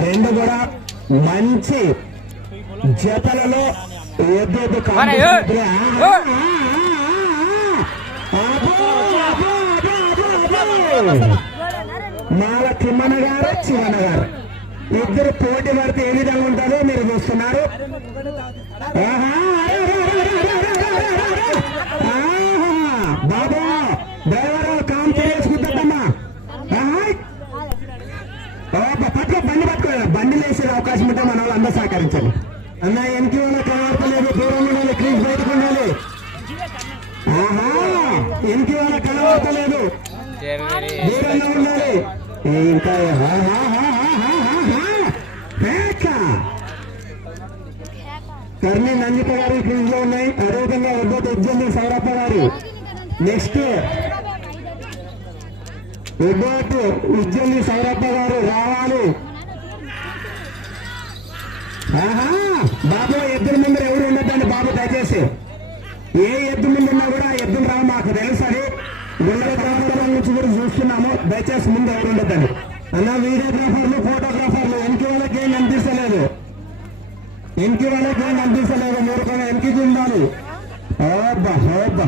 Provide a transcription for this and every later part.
రెండు కూడా మంచి జతలలో ఎద్దు మరి, ఏ, ఏ. మాల తిమ్మన్న గారు చివన్న గారు ఇద్దరు పోటీ పడితే ఏ విధంగా ఉంటుందో మీరు చూస్తున్నారు ఆహా, తప్పకుండా సహకరించండి అన్న ఎన్కి కనబడతలేదు దూరం ఉండాలి క్రీజ్ బయటకు ఉండాలి. ఎన్కి వాళ్ళ కనబడతలేదు దూరంగా ఉండాలి. ఇంకా కర్ణి నందిత గారు క్రీజ్లో ఉన్నాయి. అదేవిధంగా ఉద్భూత ఉద్యమ సౌరప్ప గారు. నెక్స్ట్. ఉద్భూత ఉద్యమి సౌరప్ప ఏ ఎద్దు ముందు ఉన్నా కూడా ఎద్దు ఎద్దులు రావు మాకు తెలుసు అది. గుండెల నుంచి కూడా చూస్తున్నాము. దయచేసి ముందు ఎవరు ఉండదండి అన్న వీడియోగ్రాఫర్లు ఫోటోగ్రాఫర్లు ఎన్కి వాళ్ళకి ఏం అనిపిస్తలేదు ఎన్కి వాళ్ళకి ఏం అనిపిస్తలేదు మీరు కూడా ఎన్కి ఉండాలి ఓబ్బా ఓబ్బా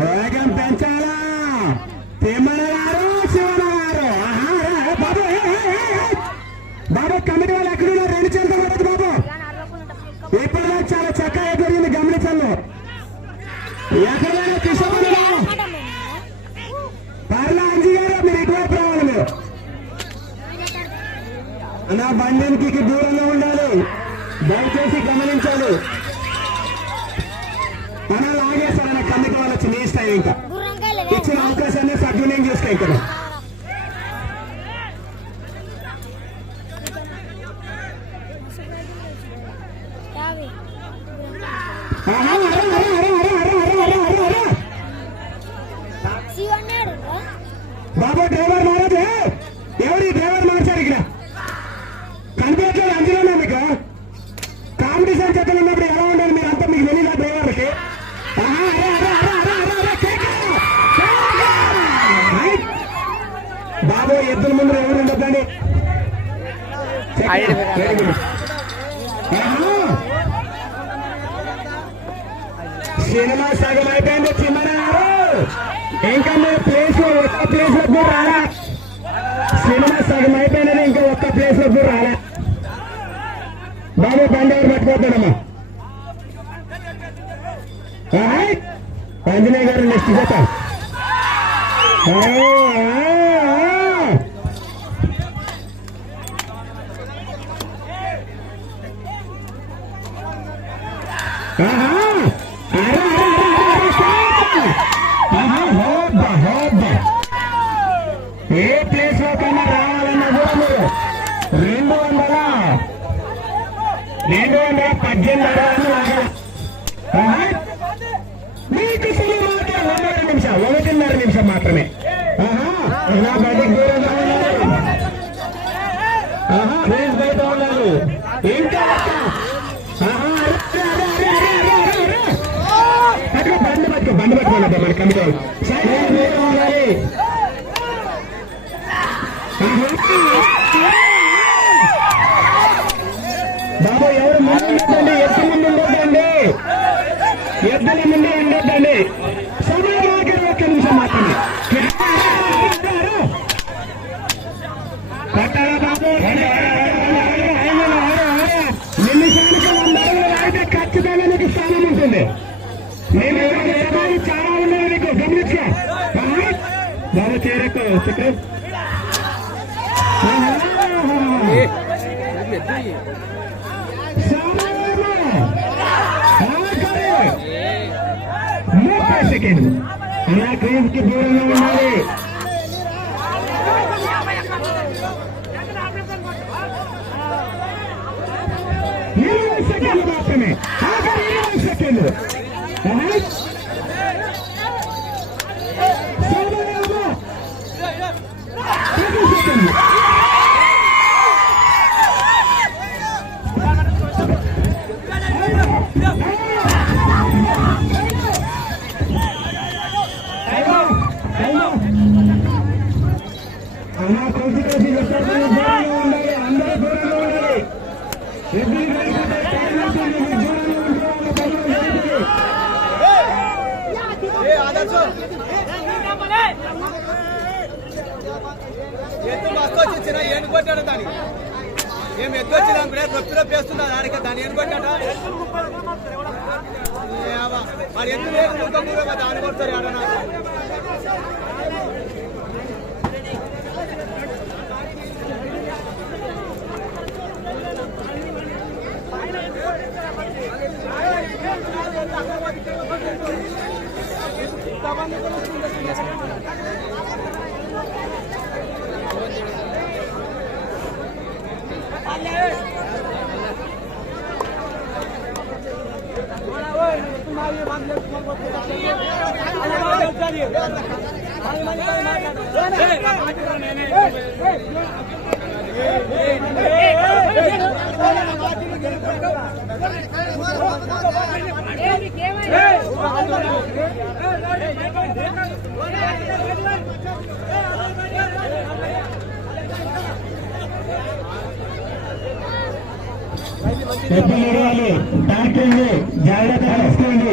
వేగం పెంచాలా? తిమ్మన ఎక్కడైనా తీసుకోండి పర్లా అంజీ గారు మీరు ఇటువైపు రావాలి మీరు. నా బండికి దూరంగా ఉండాలి. దయచేసి గమనించాలి. మనం లాగేస్తారన్న కమిటీ వాళ్ళు వచ్చి నీ ఇస్తాయి ఇంకా. ఇచ్చిన అవకాశాన్ని సద్వినియోగం చేస్తాయి ఇక్కడ ఆహా, బాబు ఎద్దుల ముందు ఎవరు ఉండద్దండి. సినిమా సగం అయిపోయింది చిమ్మనారు ఇంకా మీ ప్లేస్లో ఒక్క ప్లేస్లో కూడా రాలా సినిమా సగం అయిపోయినది ఇంకా ఒక్క ప్లేస్లో కూడా రాలా బాబు బండి ఎవరు పట్టుకోతాడమ్మా ఆంజనేయ గారు నెక్స్ట్ జత ఏ ప్లేస్ లోకైనా కన్నా రావాలన్నా కూడా మీరు రెండు వందల రెండు వందల పద్దెనిమిది అరవై మీకు సినిమా నిమిషం ఒకటిన్నర నిమిషం మాత్రమే ఆహా! నా బయటకు దూరంగా ఉన్నారు ఆహా, రేస్ బయట ఉన్నారు ఇంకా బండి పెట్టుకోవాలి మన కమిటీ వాళ్ళు బాబు ఎవరు ముందు ఉండొద్దండి ఎత్తు ముందు ఉండొద్దండి ఎద్దుల ముందు ఉండొద్దండి సమయం ఒక్క నిమిషం మాత్రమే పట్టారా బాబు బాబు చేరకు చిత్రం ముప్పై సెకండ్ అలా క్రీజ్ కి దూరంగా ఉండాలి ఇరవై సెకండ్లు మాత్రమే ఆఖరి ఇరవై సెకండ్లు Woo! పది ఎత్తు మస్తు వచ్చిన చిన్న ఏను కొట్టాడు దాన్ని. ఏం ఎత్తు వచ్చింది అనుకునే గొప్పలో పేస్తున్నారు. ఆడికి దాన్ని ఏం కొట్టాడా? ఏవా, వాడు ఎత్తు లేదు ముఖం కూడా దాన్ని కొడతారు ఆడనా ఎప్పుడు నడవాలి డాక్టర్లు జాగ్రత్త తీసుకోండి.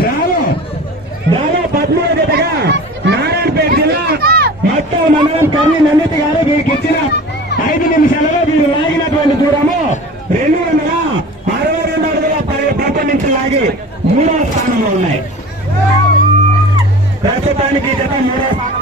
గ్రామం గ్రామం పద్మూడు జతగా నారాయణపేట జిల్లా మొత్తం మండలం కర్ణి నందిత గారు వీరికి ఇచ్చిన ఐదు నిమిషాలలో వీరు లాగినటువంటి దూరము రెండు వందల అరవై రెండు అడుగుల ప- పక్క నుంచి లాగి మూడవ స్థానంలో ఉన్నాయి. ప్రస్తుతానికి జత మూడవ స్థానం